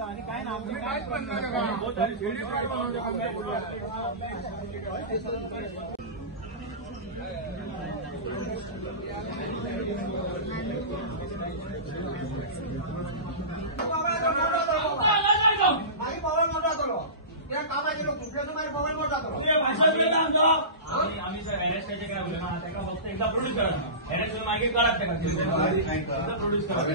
आणि काय नाम आम्ही सर एनएसचे काय बोलले ना त्याला फक्त एकदा प्रोड्यूस करा एनएस मागे कळत प्रोड्यूस करा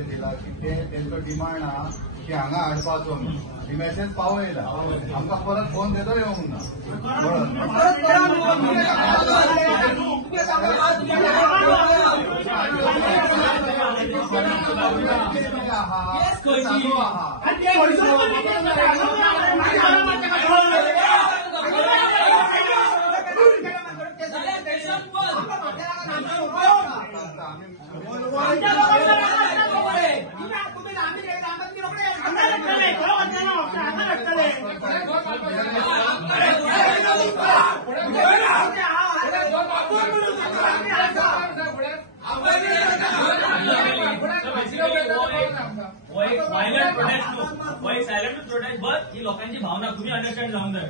दिला की त्यांचं डिमांड हा की हांगा हाडपाचो ही मेसेज पावयला आमकां परत फोन देतो येवंक ना violent prostate silent prostate but he लोकांची भावना तुम्ही अंडरस्टँड जाऊन जाय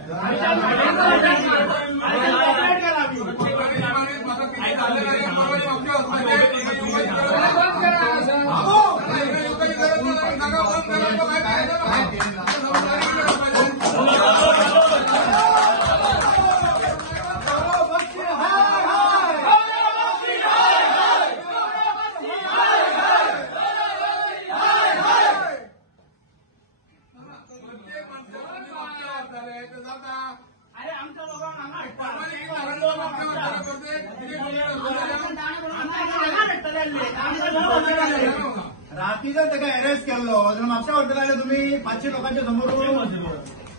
रात्रीचा त्याला अरेस्ट केलो म्हापशा हॉटेलांनी तुम्ही 500 लोकांच्या समोर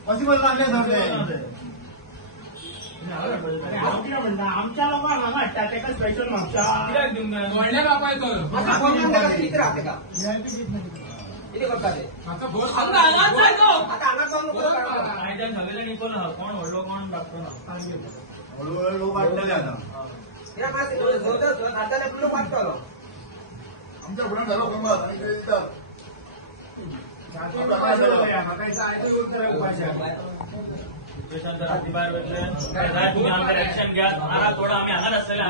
पॉसिबल लागले सगळे आमच्या लोकांना हाडटा त्याका स्पेशल म्हापशा व्हडल्या बापायचो सगळे निकोल कोण व्हडलो कोण लागतो ना हळूहळू लोक वाटलेले आता आमच्या फुड्यान झालो गंमत आणि कितें दितात रात्री बाहेर बसले तुम्ही आमच्या ऍक्शन घ्या आरा थोडा आम्ही हांगाच आसतले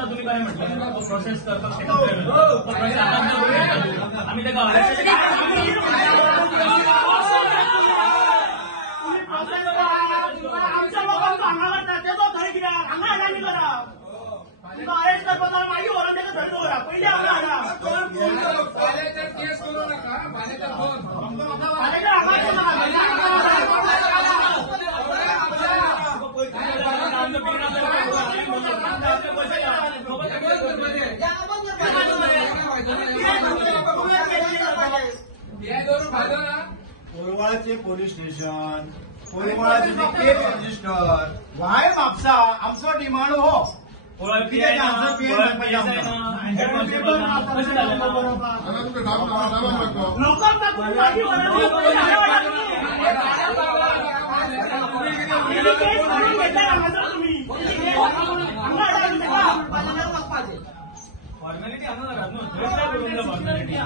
तुम्ही काय म्हटलं प्रोसेस करतो आम्ही त्या आमच्या लोकांचा अंगावर त्याचो थंय कित्याक हांगा आनी करा तुमकां अरेस्ट करपाक मागीर व्हरून तेका थंय दवरा पयलीं हांगा हाडा केस करूं नाका भालेकर फोन भालेकर कोरवाळाचे पोलीस स्टेशन कोरवाळाचे केस रजिस्टर व्हाय म्हापसा आमचो डिमांड हो फॉर्मॅलिटी फॉर्मॅलिटी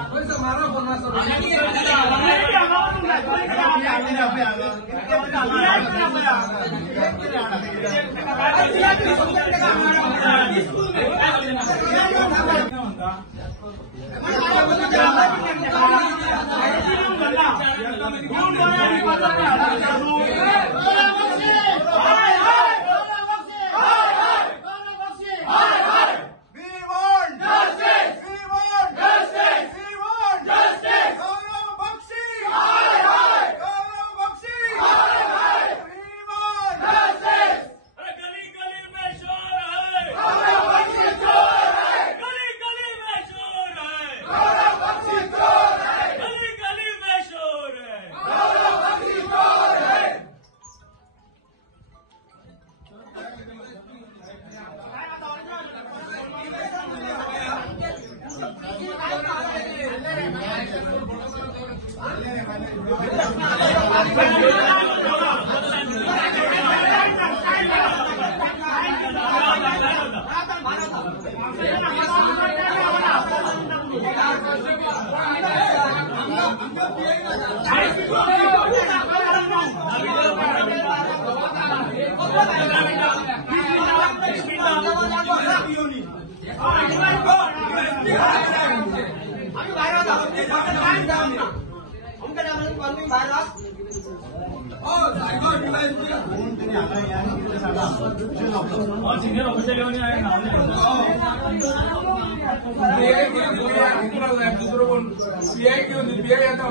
सिनियर ऑफिसर येऊन दुसरं कोण पीआय घेऊन पीआय येतो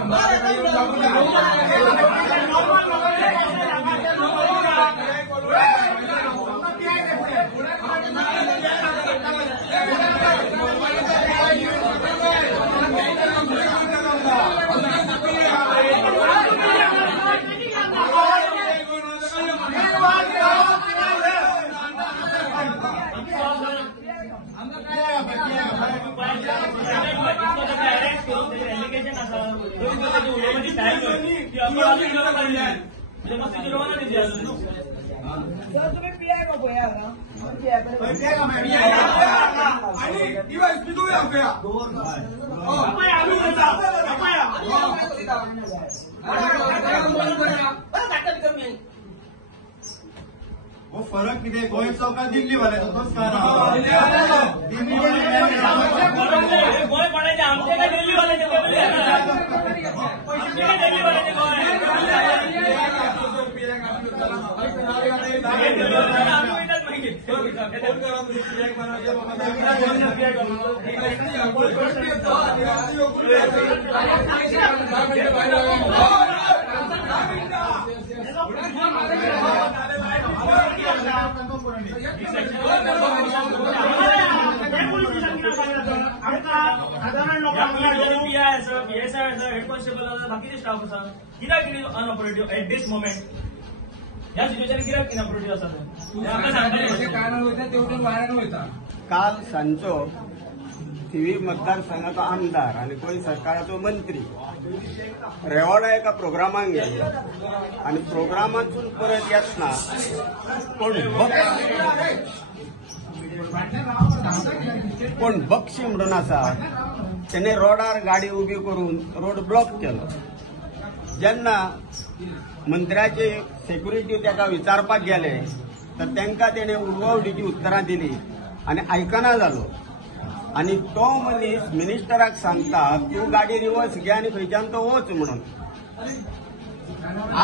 एलिगेशन असा उडवण्याची टाईम तुम्ही पीआय का पळया वो फरक किती गोय चौकात दिल्ली वाल्याचा तोच कारण गोय पडायचे आमचे काय दिल्लीवाल्याचे हेड कॉन्स्टेबल बाकीचे स्टाफ आसा कित्याक अनऑपरेटिव्ह एट दिस मोमेंट ह्या सिच्युएशन कित्याक इनऑपरेटिव्ह आसा काल सांजचो थिवी मतदारसंघाचो आमदार आणि गोंय सरकाराचो मंत्री रेवाडा एका प्रोग्रामाक गेले आणि प्रोग्रामातून परत येतना कोण बक्षी म्हणून आसा त्याने रोडार गाडी उभी करून रोड ब्लॉक केलो. जेन्ना मंत्र्याचे सेक्युरिटी ताका विचारपाक गेले तर तांकां तेणे उडवाउडीची उतरां दिली आणि आयकना जालो. आणि तो मनीस मिनिस्टराक सांगता तूं गाडी रिवर्स घे आनी खंयच्यान तो वच म्हणून.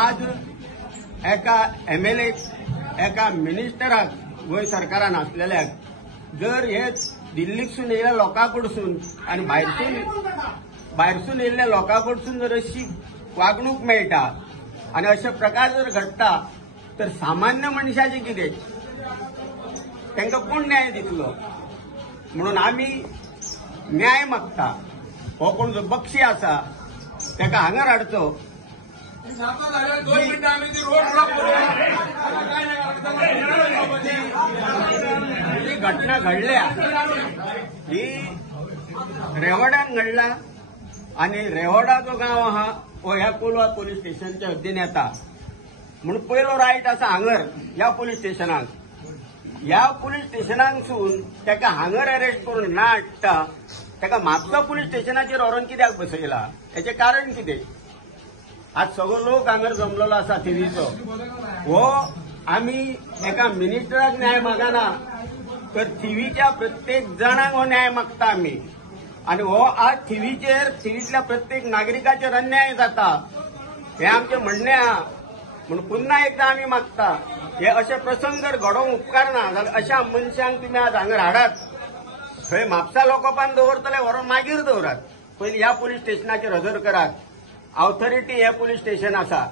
आज एका एमएलए एका मिनिस्टराक गोंय सरकारान आसलेल्याक जर हे दिल्लीसून येयल्या लोकांकडसून आणि भायरसून येयल्ल्या लोकांकडसून जर अशी वागणूक मेळटा आणि अशे प्रकार जर घडटा तर सामान्य मनशाचें कितें? तांकां कोण न्याय दितलो? म्हणून आमी न्याय मागता. हो कोण जो बक्षी आसा ताका हांगर हाडचो. दोन मिनिटं आम्ही ती रोड ब्लॉक करू. ही घटना घडल्या ही रेवाड्यान घडला आणि रेवाडा जो गांव आहा हो ह्या कोलवा पोलीस स्टेशनच्या हद्दीन येता. म्हणून पयलो रायट आसा हांगर ह्या पोलीस स्टेशनाक. ह्या पोलीस स्टेशनाकसून ताका हांगर अरेस्ट करून ना हाडटा ताका म्हापसा पोलीस स्टेशनाचेर व्हरून कित्याक बसयला? हेचें कारण कितें? आज सगळो लोक हांगर जमलेलो आसा थिवीचो. हो आमी एका मिनिस्टराक न्याय मागना तर थिवीच्या प्रत्येक जाणांक हो न्याय मागता आमी. आणि हो आज थिवीतल्या प्रत्येक नागरिकाचेर अन्याय जाता हे आमचें म्हणणें आहा. म्हणून पुन्हा एकदा आमी मागता हे अशे प्रसंग जर घडोवंक उपकारना जाल्यार अशा मनशांक तुमी आज हांगर हाडात. थंय म्हापसा लोकपान दवरतले व्हरून मागीर दवरात. पयलीं ह्या पोलीस स्टेशनाचेर हजर करात. ऑथॉरिटी हे पोलीस स्टेशन आसा.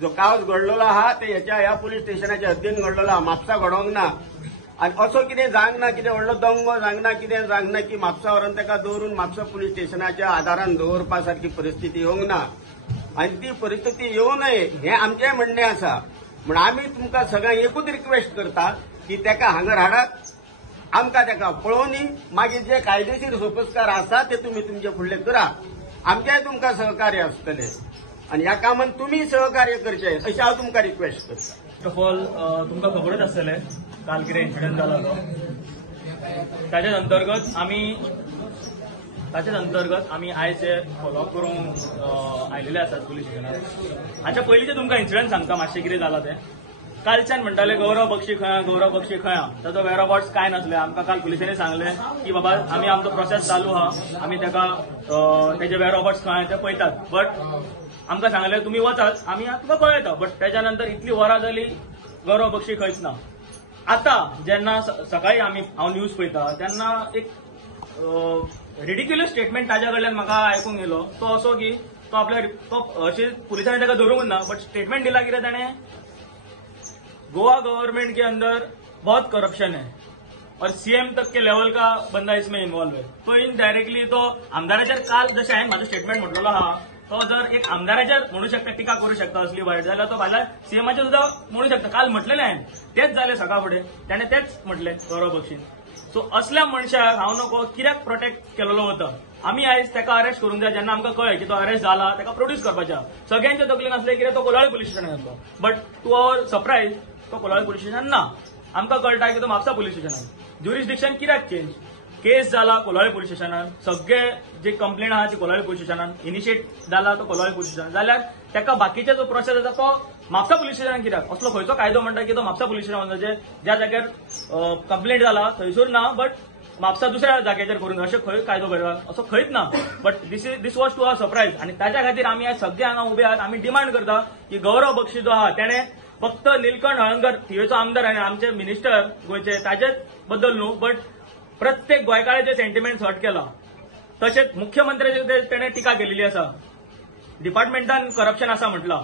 जो कावज घडलेलो आहा ते ह्या पोलीस स्टेशनाच्या हद्दीन घडलेलो आहा. म्हापसा घडोवंक ना. आणि असो कितें जावंक ना कितें व्हडलो दंगो जावंक ना कितें जावंक ना की म्हापसा व्हरून ताका दवरून म्हापसा पोलीस स्टेशनाच्या आदारान दवरपा सारकी परिस्थिती येवंक ना. आणि ती परिस्थिती येवं नये हें आमचें म्हणणें आसा. म्हण आमी तुमकां सगळ्यांक एकूच रिक्वेस्ट करता की ताका हांगर हाडात. आमकां ताका पळोवनी मागीर जे कायदेशीर सोपस्कार आसा ते तुमी तुमचे फुडले करा. आमचेय तुमकां सहकार्य आसतलें आणि ह्या कामान तुमी सहकार्य करचें अशी हांव तुमकां रिक्वेस्ट करता. फर्स्ट ऑफ ऑल तुमकां खबरच आसतलें काल कितें इन्सिडंट जाला तो. ताच्याच अंतर्गत आमी आयज फॉलोअप करूंक आयिल्ले आसात पुलीस स्टेशनार. हाच्या पयलींचे तुमकां इन्सिडंट सांगता मातशें कितें जालां तें. कालच्यान म्हणटाले गौरव बक्षी खंय ताचो वेअरअबाउट्स काय नासले. आमकां काल पुलिसांनी सांगलें की बाबा आमी आमचो प्रोसेस चालू आहा आमी ताका तेजे वेअरअबाउट्स खंय ते पळयतात. बट आमकां सांगलें तुमी वचात आमी तुका कळयता. बट त्याच्या नंतर इतली वरां जाली गौरव बक्षी खंयच ना. आता जेन्ना सकाळी हांव न्यूज पळयता तेन्ना एक रिडिक्युलस स्टेटमेंट ताज्या कडल्यान म्हाका आयकूंक येयलो. तो असो की तो अशें पुलिसांनी ताका धरूंक ना, बट स्टेटमेंट दिला कितें ताणें, गोवा गवर्नमेंट के अंदर बहुत करप्शन है और सीएम तक के लेवल का बंदा इसमें इन्वॉल्व है. तो इनडायरेक्टली तो आमदाराचेर काल जशें हांवें म्हाजो स्टेटमेंट म्हटलेलो आहा, तो जर एक आमदाराचेर म्हणू शकता, टिका करू शकता असली वायट, जाल्यार तो भायल्या सीएमाचेर सुद्धा म्हणू शकता. काल म्हटलेलें हांवें, तेच जालें सकाळ फुडें, ताणें तेच म्हटलें गौरव बक्षीन. सो असल्या मनशाक हांव नको कित्याक प्रोटेक्ट केलेलो वता. आमी आयज ताका अरेस्ट करूंक जाय. जेन्ना आमकां कळ्ळें की तो अरेस्ट जाला, ताका प्रोड्यूस करपाचें. सगळ्यांच्या तकलेन आसलें कितें, तो कोलाळी पुलीस स्टेशनाक येतलो, बट टू आवर सरप्रायज तो कोलाळी पुलीस स्टेशन ना. आमकां कळटा की तो म्हापसा पुलीस स्टेशनाक. ज्युरिस्डिक्शन कित्याक चेंज, केस जाला कोलाळी पुलीस स्टेशनान, सगळे जे कंप्लेंट आहा ती कोलाळी पुलीस स्टेशनान, इनिशिएट जाला तो कोलाळी पुलीस स्टेशनान, जाल्यार ताका बाकीचे जो प्रोसेस आसा तो म्हापसा पुलीस स्टेशनान कित्याक. असलो खंयचो कायदो म्हणटा की तो म्हापसा पुलीस स्टेशन म्हणजे ज्या जाग्यार कंप्लेंट जाला थंयसर ना, बट म्हापसा दुसऱ्या जाग्याचेर करून अशें खंय कायदो बरयला, असो खंयच ना. But this was to our surprise. आनी ताच्या खातीर आमी आज सगळे हांगा उबे आहात. आमी डिमांड करता की गौरव बक्षी जो आहा तेणें फक्त निलकंठ हळंगर थिवेचो आमदार आनी आमचे मिनिस्टर गोंयचे ताजेच बद्दल न्हू, बट प्रत्येक गोंयकाराचे सेंटिमेंट्स हर्ट केला. तशेंच मुख्यमंत्र्याचेर तेणें टिका केलेली आसा. डिपार्टमेंटान करप्शन आसा म्हटलां,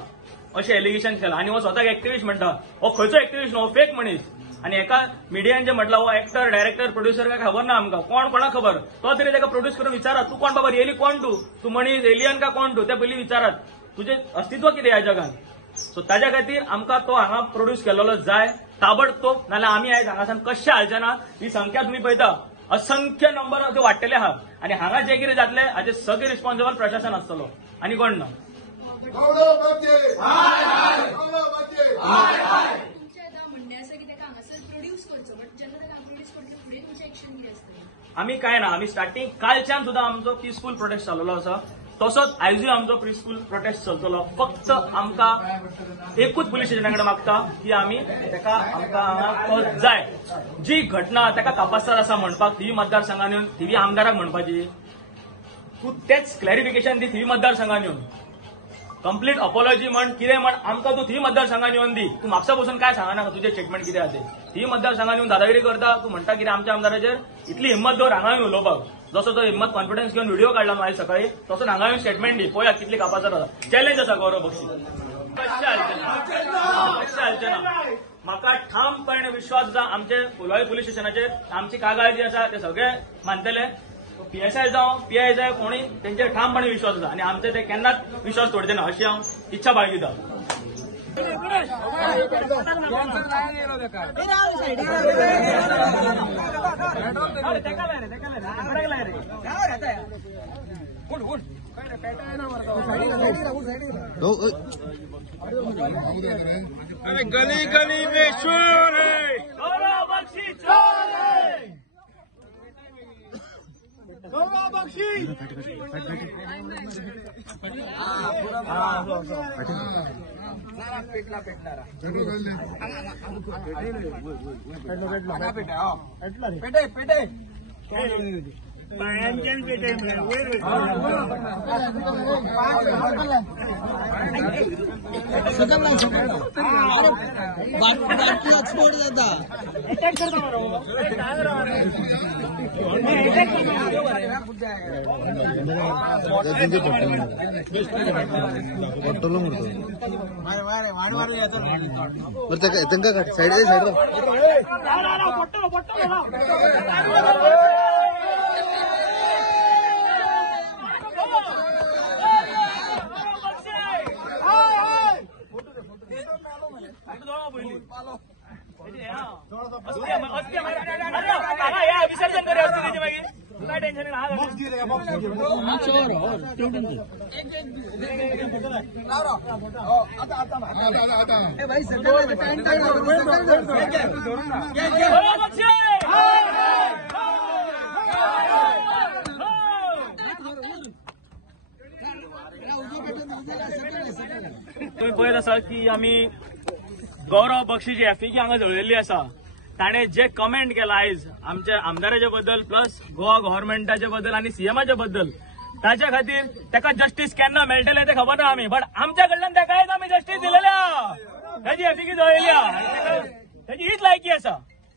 अशें एलिगेशन केलां. आनी हो स्वताक एक्टिव्हिस्ट म्हणटा. हो खंयचो एक्टिव्हिस्ट न्हू, हो फेक मनीस. आनी एका मिडियान जे म्हटलां हो एक्टर, डायरेक्टर, प्रोड्युसर काय खबर ना आमकां, कोणाक खबर. तो तरी ताका प्रोड्यूस करून विचारात, तूं कोण बाबा, रियली कोण तूं मनीस, एलियन का कोण तूं, ते पयलीं विचारात. तुजें अस्तित्व कितें ह्या जगान. सो ताज्या खातीर आमकां तो हांगा प्रोड्यूस केलेलो जाय ताबडतोब, नाल्यार आमी आयज हांगासान कशें हालचे ना. ही संख्या तुमी पळयता, असंख्य नंबर अशे वाडटले आहात. आनी हांगा जे कितें जातलें हाचे सगळे रिस्पॉन्सिबल प्रशासन आसतलो, आनी कोण ना. गौरव बक्षी गौरव बक्षी तुमचें आतां म्हणणें आसा की ताका हांगासर प्रोड्यूस करचो, बट जेन्ना ताका प्रोड्यूस करतले फुडें तुमचें एक्शन कितें आसतलें? आमी काय ना, आमी स्टार्टींग कालच्यान सुद्दां आमचो पीसफूल प्रोटेस्ट चाललेलो आसा. तसोच आयजूय आमचो पीसफूल प्रोटेस्ट चलतलो. फक्त आमकां एकूच पुलीस स्टेशना कडेन मागता की आमी ताका आमकां हांगा तो जाय. जी घटना ताका तपासतात आसा म्हणपाक थिवी मतदारसंघान येवन थिवी आमदाराक म्हणपाची, तूं तेच क्लॅरिफिकेशन दी थिवी मतदारसंघान येवन. कंप्लीट अपॉलॉजी म्हण कितें म्हण आमकां तूं थिवी मतदारसंघान येवन दी. तूं म्हापसा बसून काय सांगना तुजें स्टेटमेंट कितें आहा तें. थिवी मतदारसंघान येवन दादागिरी करता. तूं म्हणटा कितें आमच्या आमदाराचेर. इतली हिंमत दवर हांगा येवन उलोवपाक. जसो तो हिंमत कॉन्फिडन्स घेवन व्हिडिओ काडला न्हू आयज सकाळी, तसो हांगा येवन स्टेटमेंट दी. पळया कितली कापासत आसा. चॅलेंज आसा गौरव बक्षी. कशें हालचें ना. म्हाका ठामपणे विश्वास आसा आमचे कोलवाळी पुलीस स्टेशनाचेर. आमची कागाळ जी आसा ते सगळे मानतले. पीएसआय जावं पीआय जाय कोणी तेंचेर ठामपणे विश्वास आसा. आनी आमचे ते केन्नाच विश्वास तोडचे ना अशी हांव इच्छा बाळगिता. गली गली में शोर है, गौरव बक्षी चोर है. गौरव बक्षी एक्सपोर्ट जाता. तांकां काड सायड सायड. विसर्जन करूया असते मागीर काय टेन्शन ना. तुम्ही पळयत आसा की आमी गौरव बक्षीची एफिकी हांगा जळयल्ली आसा. ताणे जे कमेंट केला आयज आमच्या आमदाराच्या बद्दल प्लस गोवा गव्हर्नमेंटाच्या बद्दल आणि सीएमाच्या बद्दल, ताच्या खातीर ताका जस्टीस केन्ना मेळटले ते खबर ना आमी, बट आमच्या कडल्यान ताका आयज आमी जस्टीस दिलेल्या. त्याची एफिकी जळयली आहा त्याची हीच लायकी आसा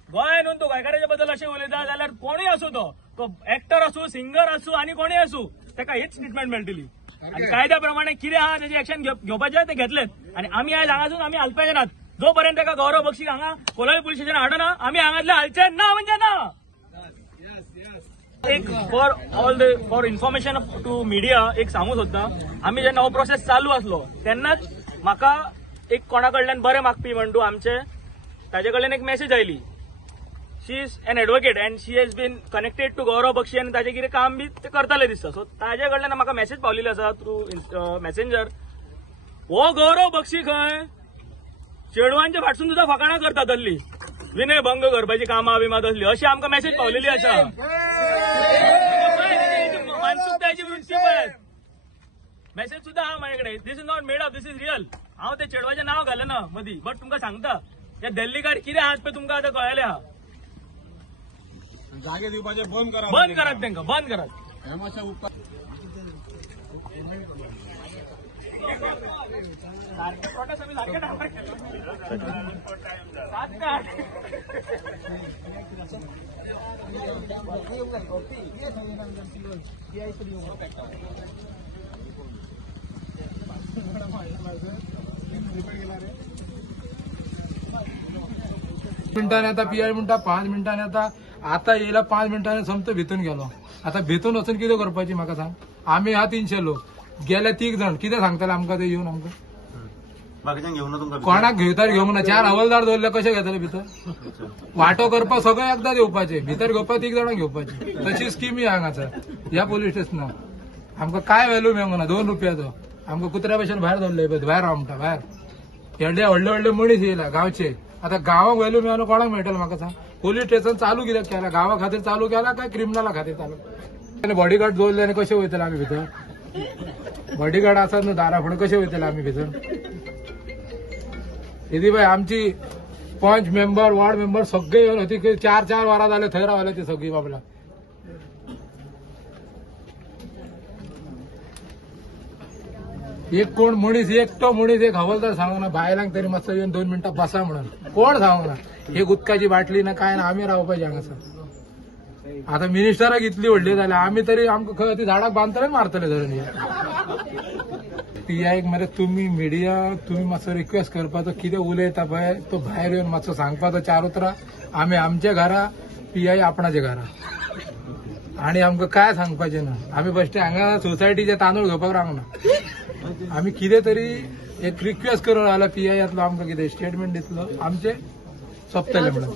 गोंयान येवन तो गोंयकाराच्या बद्दल अशें उलयता जाल्यार कोणूय असू तो एक्टर असू सिंगर असू आनी कोणूय असू ताका हीच ट्रिटमेंट मेळटली आणि कायद्या प्रमाणे कितें आहा त्याचे एक्शन घेवपाचें ते घेतलेत आणि आमी आयज हांगासून आमी हालपाचे नात जोपर्यंत ताका गौरव बक्षीक हांगा कोलवाळे पुलीस स्टेशन हाडना आमी हांगातले हालचे ना म्हणजे ना. एक फॉर इन्फॉर्मेशन टू मिडिया एक सांगू सोदता आमी जेन्ना हो प्रोसेस चालू आसलो तेन्नाच म्हाका एक कोणा कडल्यान बरें मागपी म्हणटू आमचे ताजे कडल्यान एक मेसेज आयली. She is an advocate and she has been connected to Gaurav Bakshi आनी ताजें कितें काम बी ते करताले दिसता. सो ताजे कडल्यान म्हाका मेसेज पावलेली आसा थ्रू मॅसेंजर. हो गौरव बक्षी खंय चेडवांच्या फाटसून सुद्धा फकाणां करता तसली विनयभंग करपाची कामां बिमां तसली अशी आमकां मेसेज पावलेली आसा. मानसिकताची वृत्ती पळय मेसेज सुद्धा हा माझ्या कडेन. This is not made up this is real. हांव ते चेडवाचें नांव घालना मदीं बट तुमकां सांगता ते दिल्लीकार कितें आहात पळय तुमकां आतां कळयलें आहा. जागे दिवपाचे बंद करा बंद करात तांकां बंद करात. प्रोटेस्ट आमी सारके मिनिटांनी आता पीआय म्हणटा 5 मिनिटांनी आता येयला 5 मिनिटांनी समतो भितून गेलो. आता भितून वचून कितें करपाची म्हाका सांग. आमी हा 300 लोक गेले 3 जण कितें सांगताले आमकां ते येवन आमकां कोणाक घेवंक ना. 4 हवालदार दवरले कशे घेतले भितर वांटो करपाक सगळे एकदां येवपाचे भितर घेवपाक 3 जाणांक घेवपाची तशी स्कीम हांगासर ह्या पुलीस स्टेशनाक आमकां काय व्हॅल्यू मेळूंक ना. 2 रुपयाचो आमकां कुत्र्या भशेन भायर दवरले भायर आमटा भायर व्हडले व्हडले मनीस येयला गांवचे. आता गांवाक व्हॅल्यू मेळून कोणाक मेळटलें म्हाका सांग. पोलीस स्टेशन चालू कित्याक केला गांवा खातीर चालू केला काय क्रिमिनला खातीर चालू. बॉडीगार्ड दवरले आनी कशे वयतले आमी भितर. बॉडीगार्ड आसात न्हू दारा फुडें कशे वयतले आमी भितर. इदी बाय आमची पंच मेंबर वॉर्ड मेंबर सगळे येवन होती 4 वरां जाले थंय रावले ती सगळी बाबला. एक कोण मनीस एकटो मनीस एक हवालदार सांगू ना बायलांक तरी मातसो येवन 2 मिनटां बसा म्हणून कोण सांगू ना. एक उदकाची बाटली ना काय ना आमी रावपाचें हांगासर. आता मिनिस्टराक इतली व्हडली जाल्या आमी तरी आमकां खंय ती झाडाक बांदतले मारतले धरून. पीआयक मरे तुम्ही मिडिया तुम्ही मातसो रिक्वेस्ट करपाचो कितें उलयता पळय तो भायर येवन मातसो सांगपाचो 4 उतरां. आमी आमच्या घरा पीआय आपणाच्या घरा आणि आमकां काय सांगपाचें ना. आमी बेश्टे हांगा सोसायटीचे तांदूळ घेवपाक रावना. आमी कितें तरी एक रिक्वेस्ट करून रावला पीआय येतलो आमकां कितें स्टेटमेंट दितलो आमचे सोंपतले म्हणून.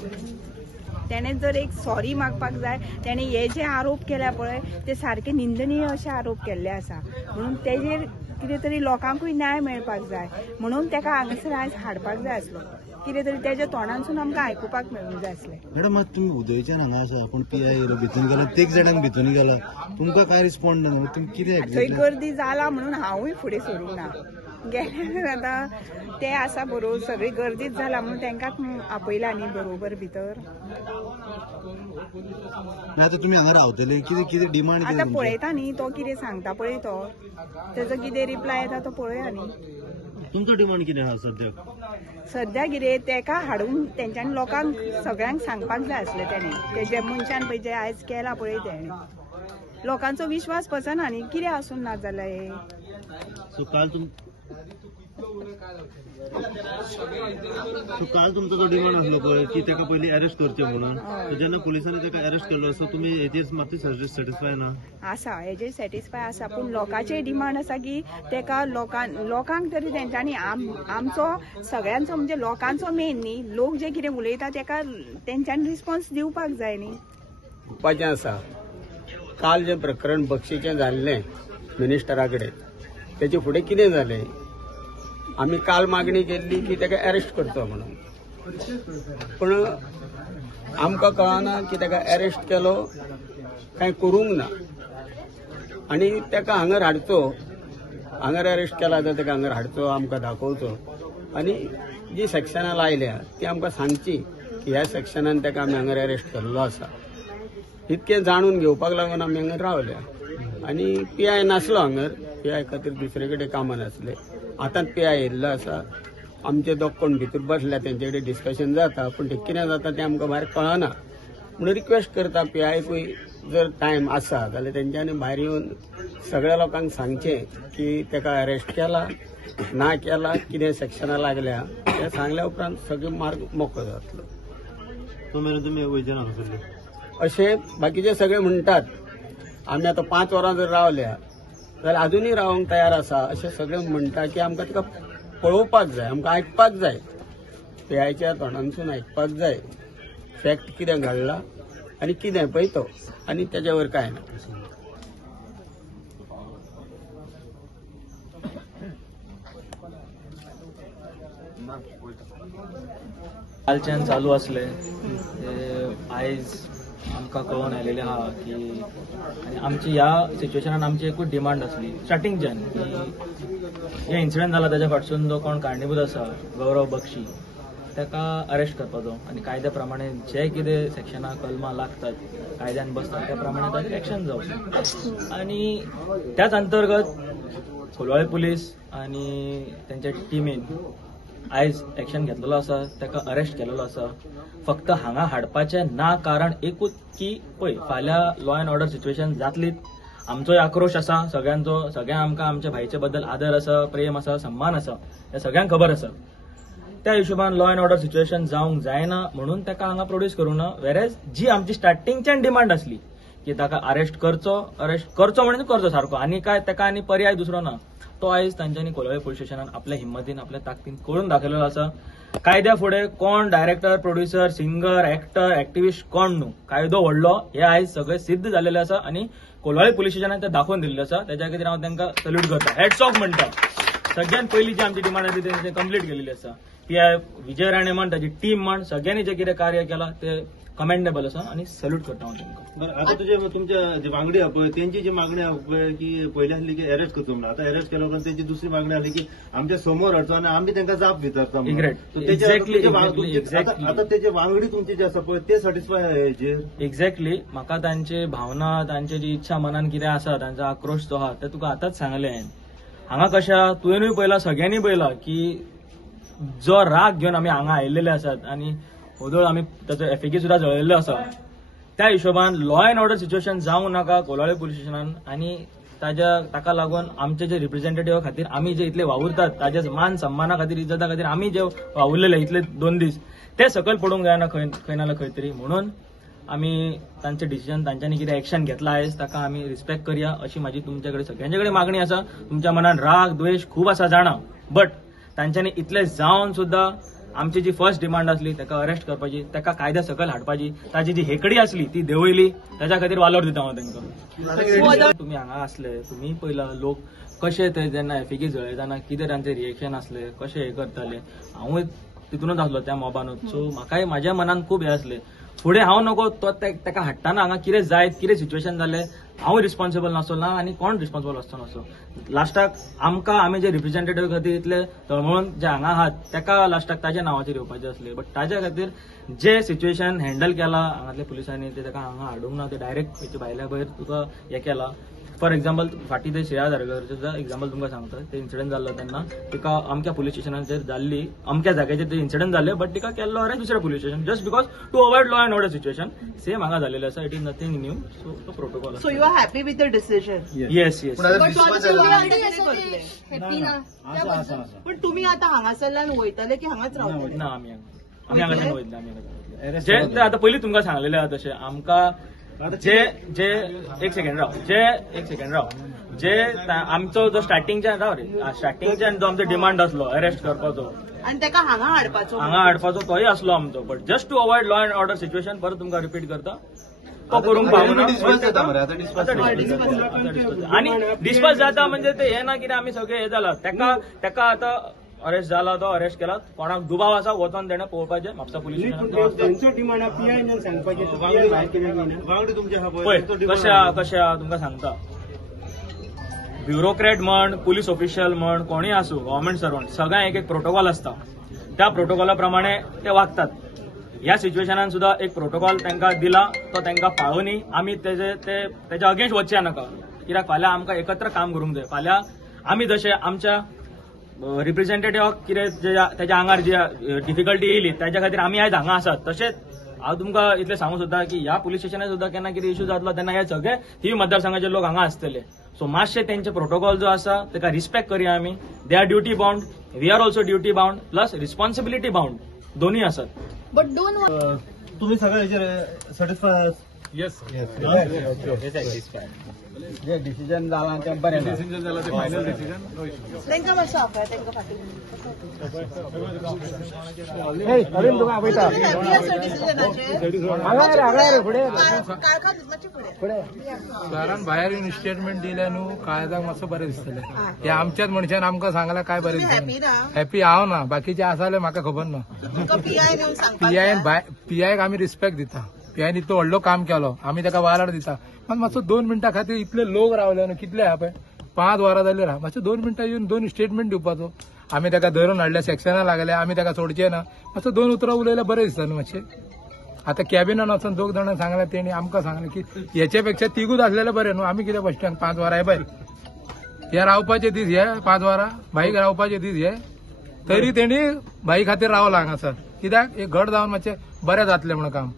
त्याने जर एक सॉरी मागपाक जाय. त्याने हे जे आरोप केल्या पळय ते सारखे निंदनीय असे आरोप केल्ले आसा म्हणून तेजेर कितें तरी लोकांकूय न्याय मेळपाक जाय म्हणून ताका हांगासर आयज हाडपाक जाय आसलो. कितें तरी तेज्या तोंडांसून आमकां आयकुपाक मेळूंक जाय आसलें. मॅडम तुम्ही उदयच्यान हांगा आसा पूण पीआय भितून गेला 3 जाणांक भितून गेला तुमकां काय रिस्पॉन्ड ना तुमी कितें थंय गर्दी जाला म्हणून हांवूय फुडें सरूंक ना. गेले आता ते आसा बरोबर सगळी गर्दीच जाला म्हणून तांकां आपयला न्ही बरोबर भितर. आता तुम्ही हांगा रावतले कितें कितें डिमांड आतां पळयता न्ही तो कितें सांगता पळय तो तेजो कितें रिप्लाय येता तो पळया न्ही. तुमचो डिमांड कितें आहा सद्याक. सध्या कितें तेका हाडून तेंच्यांनी लोकांक सगळ्यांक सांगपाक जाय आसलें तेणे ते जे मनशान पळय जे आयज केला पळय तेणे लोकांचो विश्वास बसना न्ही कितें आसून ना जाल्यार हे. सो काल तुमचो जो डिमांड आसलो पळय की ताका पयलीं अरेस्ट करचें म्हणून जेन्ना पुलिसांनी ताका अरेस्ट केलो सो तुमी हेजेर मातशें सॅटिस्फाय ना. आसा हेजेर सॅटिस्फाय आसा पूण लोकांचेय डिमांड आसा की तेका लोकांक तरी तेंच्यांनी आमचो सगळ्यांचो म्हणजे लोकांचो मेन न्ही लोक जे कितें उलयता तेका तेंच्यांनी रिस्पॉन्स दिवपाक जाय न्ही. दिवपाचें आसा. काल जें प्रकरण बक्षीचें जाल्लें मिनिस्टरा कडेन तेचे फुडें कितें जालें. आमी काल मागणी केल्ली की ताका अरेस्ट करचो म्हणून पूण आमकां कळना की ताका अरेस्ट केलो काय करूंक ना आनी ताका हांगर हाडचो. हांगर अरेस्ट केला जाल्यार ताका हांगर हाडचो आमकां दाखोवचो आनी जी सेक्शनां लायल्या ती आमकां सांगची की ह्या सेक्शनान ताका आमी हांगर अरेस्ट केल्लो आसा. इतकें जाणून घेवपाक लागून आमी हांगर रावल्या आनी पीआय नासलो हांगर. पीआय खातीर दुसरे कडेन कामां नासले. आतांच पीआय येयल्लो आसा आमचे दोग कोण भितर बसल्या तेंचे कडेन डिस्कशन जाता, पूण ते कितें जाता तें आमकां भायर कळना. म्हणून रिक्वेस्ट करता PIकूय जर टायम आसा जाल्यार तेंच्यांनी भायर येवन सगळ्या लोकांक सांगचें की तेका अरेस्ट केला ना केला, कितें सेक्शनां लागल्या तें सांगल्या उपरांत सगळे मार्ग मोकळो जातलो. तो मेरेन तुमी वयचे ना सगळे अशें बाकीचे सगळे म्हणटात. आमी आतां 5 वरां जर रावल्या जाल्यार अजूनय रावंक तयार आसा अशें सगळे म्हणटा की आमकां तिका पळोवपाक जाय, आमकां आयकपाक जाय, PIच्या तोंडांसून आयकपाक जाय फॅक्ट कितें घडला आनी कितें पळय तो, आनी तेच्या वयर कांय ना. कालच्यान चालू असले आयज आमकां कळून आयलेलें आहा की आनी आमची ह्या सिच्युएशनान आमची एकूच डिमांड आसली स्टार्टिंगच्यान की हे इन्सिडंट जाला तेच्या फाटसून जो कोण कारणीभूत आसा गौरव बक्षी ताका अरेस्ट करपाचो आनी कायद्या प्रमाणे जे कितें सेक्शनां कलमां लागतात कायद्यान बसतात त्या प्रमाणे ताचेर एक्शन जावचें. आनी त्याच अंतर्गत कोलवाळे पुलीस आनी तेंच्या टिमीन आयज एक्शन घेतलेलो आसा, ताका अरेस्ट केलेलो आसा. फक्त हांगा हाडपाचें ना कारण एकूच की पळय फाल्यां लॉ अँड ऑर्डर सिच्युएशन जातलीच. आमचोय आक्रोश आसा सगळ्यांचो, सगळ्यांक आमकां आमच्या भाईचे बद्दल आदर आसा, प्रेम आसा, सन्मान आसा, हे सगळ्यांक खबर आसा. त्या हिशोबान लॉ अँड ऑर्डर सिच्युएशन जावंक जायना म्हणून ताका हांगा प्रोड्यूस करूं ना. वेरेज जी आमची स्टार्टिंगच्यान डिमांड आसली की ताका अरेस्ट करचो म्हणजे करचो सारको, आनी काय ताका आनी पर्याय दुसरो ना, तो आयज तांच्यांनी कोलवाळे पुलीस स्टेशनान आपल्या हिम्मतीन आपल्या ताकदीन करून दाखयलेलो आसा. कायद्या फुडें कोण director, producer, singer, actor, activist कोण न्हू, कायदो व्हडलो हे आयज सगळे सिद्ध जालेले आसा आनी कोलवाळे पुलीस स्टेशनान ते दाखोवन दिल्ले आसा. त्याच्या खातीर हांव तांकां सल्यूट करता, हॅट्स ऑफ म्हणटा. सगळ्यात पयली जी आमची डिमांड आसली तेंची कंप्लीट केलेली आसा. PI विजय राणे म्हण ताची टीम म्हण सगळ्यांनी जे कितें कार्य केलां ते कमेंडेबल आसा आनी सल्यूट करता हांव तांकां. बरं, आता तुमच्या जे वांगडी आहा पळय तेंची जी मागणी आहा पळय की पयली आसली की अरेस्ट करचो म्हणून, आता अरेस्ट केलो उपरांत तेंची दुसरी मागणी आसली की आमच्या समोर हाडचो आनी आमी तांकां जाप विचारता म्हणून. आता तेजे वांगडी तुमची जे आसा पळय ते सॅटिस्फाय हेजेर एक्झॅक्टली म्हाका तांचे भावना, तांचे जी इच्छा मनान कितें आसा, तांचा आक्रोश जो आहा ते तुका आतांच सांगलें हांवें. हांगा कशा तुवेंनूय पळयला, सगळ्यांनी पळयला की जो राग घेवन आमी हांगा आयिल्ले आसात आनी ओदळ आमी ताचो एफिकी सुद्धा जळयल्लो आसा, त्या हिशोबान लॉ अँड ऑर्डर सिच्युएशन जावंक नाका कोलवाळे पुलीस स्टेशनान. आनी ताका लागून आमचे जे रिप्रेझेंटेटिव्हा खातीर आमी जे इतले वावुरतात, ताच्या मान सन्माना खातीर, इज्जता खातीर आमी जे वावुरलेले इतले 2 दीस ते सकयल पडूंक जायना खंय ना खंय तरी. म्हणून आमी तांचे डिसिजन, तांच्यांनी कितें एक्शन घेतला आयज ताका आमी रिस्पेक्ट करया अशी म्हाजी तुमचे कडेन सगळ्यांचे कडेन मागणी आसा. तुमच्या मनान राग द्वेष खूब आसा जाणा, बट तांच्यांनी इतले जावन सुद्धा आमची जी फर्स्ट डिमांड आसली ताका अरेस्ट करपाची, ताका कायद्या सकयल हाडपाची, ताची जी हेकडी आसली ती देंवयली, ताच्या खातीर वालोर दिता हांव तांकां. तुमी हांगा आसले, तुमी पळयला लोक कशे ते जेन्ना एफिकी जळयतना कितें तांचे रिएक्शन आसले, कशे हे करताले. हांवूय तितूनच आसलो त्या मॉबानूच, सो म्हाकाय म्हाज्या मनान खूब हे आसले. फुडें हांव नको तो ताका हाडटाना हांगा कितें जायत, कितें सिच्युएशन जालें, हांव रिस्पॉन्सिबल नासलो ना आनी कोण रिस्पॉन्सिबल आसचो नासलो. लास्टाक आमकां आमी जे रिप्रेझेंटेटिव्ह खातीर इतले तळमळून जे हांगा आहात ताका लास्टाक ताच्या नांवाचेर येवपाचें आसलें. बट ताच्या खातीर जे सिच्युएशन हँडल केला हांगातल्या पुलिसांनी ते ताका हांगा हाडूंक ना, ते डायरेक्ट हेच्या भायल्या भायर तुका हे केला. फॉर एक्झाम्पल फाटीं ते श्रेया धारगरचें एक्झाम्पल तुमकां सांगता. ते इन्सिडंट जाल्लो तेन्ना तिका अमक्या पुलीस स्टेशनाचेर जाल्ली, अमक्या जाग्याचेर ते इन्सिडंट जाल्ले, बट तिका केल्लो अरेस्ट दुसऱ्या police station just because to avoid law and order situation. Same हांगा जाल्लेलें आसा. It is nothing new. So तो protocol. So you are happy with the decision? Yes yes. पण तुम्ही आता हांगासरल्यान वयतले की हांगाच रावतले? ना, आमी हांगाच्यान वयतले. जे आता पयलीं तुमकां सांगलेलें आहा तशें आमकां जे एक सेकंड राव जे आमचो जो स्टार्टिंगच्यान जो आमचो डिमांड आसलो अरेस्ट करपाचो आनी ताका हांगा हाडपाचो तोय आसलो आमचो, but just to avoid law and order situation परत तुमकां रिपीट करता तो करूंक पावना. आनी डिस्पॅच जाता म्हणजे ते हे ना कितें आमी सगळे हे जाला ताका आतां अरेस्ट जाला, तो अरेस्ट केला. कोणाक दुबाव आसा वचोन तेणें पळोवपाचें म्हापसा पुलीस स्टेशनान. कशा तुमकां सांगता, ब्युरोक्रेट म्हण, पुलीस ऑफिशियल म्हण, कोणीय आसूं, गव्हर्नमेंट सर्वंट, सगळ्यांक एक प्रोटोकॉल आसता. त्या प्रोटोकॉला प्रमाणे ते वागतात. ह्या सिच्युएशनान सुद्धा एक प्रोटोकॉल तांकां दिला, तो तांकां पाळोवनी आमी तेच्या अगेन्स्ट वचचे नाका. कित्याक फाल्यां आमकां एकत्र काम करूंक जाय. फाल्यां आमी जशे आमच्या रिप्रेझेंटेटिव्ह कितें त्याच्या आंगार जी डिफिकल्टी येयली त्याच्या खातीर आमी आयज हांगा आसात. तशेंच हांव तुमकां इतलें सांगू सोदता की ह्या पुलीस स्टेशनार सुद्दां केन्ना कितें इश्यू जातलो तेन्ना हे सगळे ही मतदारसंघाचे लोक हांगा आसतले. सो मातशे तेंचे प्रोटोकॉल जो आसा ताका रिस्पेक्ट करया आमी. They are duty bound, we are also duty bound plus responsibility bound दोन्ही आसात. बट दोन तुम्ही सगळे हेचेर सॅटिस्फाय येस जे डिसिजन जाला तें बरें डिसिजन झालं ते फायनल डिसिजन. तांकां मातसो आपल्या तांकां फाटीं कारण भायर येवन स्टेटमेंट दिले न्हू काळजाक मातसो बरें दिसतलें. हे आमच्याच मनशान आमकां सांगला काय बरें दिसतलें. हॅपी हांव ना, बाकीचे आसा जाल्यार म्हाका खबर ना. पीआयक आमी रिस्पेक्ट दिता. पीआयन इतलो व्हडलो काम केलो, आमी ताका वालोर दिता. पण मातसो 2 मिनटां खातीर इतले लोक रावले न्हू, कितले आहा पळय 5 वरां जाली राहा. मातसो 2 मिनटां येवन 2 स्टेटमेंट दिवपाचो. आमी ताका धरून हाडले, सेक्शनां लागले, आमी ताका सोडचे ना. मातसो 2 उतरां उलयल्यार बरें दिसता न्हू मातशें. आतां कॅबिनान वचून 2 जाणांक सांगल्यार तेणी आमकां सांगलें की हेचे पेक्षा 3 आसलेले बरें न्हू. आमी कितें फस्टान 5 वरां हे पळय हे रावपाचे दीस हे 5 वरां भाईक रावपाचे दीस हे. तरी तेणी भाई खातीर रावला हांगासर. कित्याक एक घट जावन मातशें बरें जातलें म्हणून काम.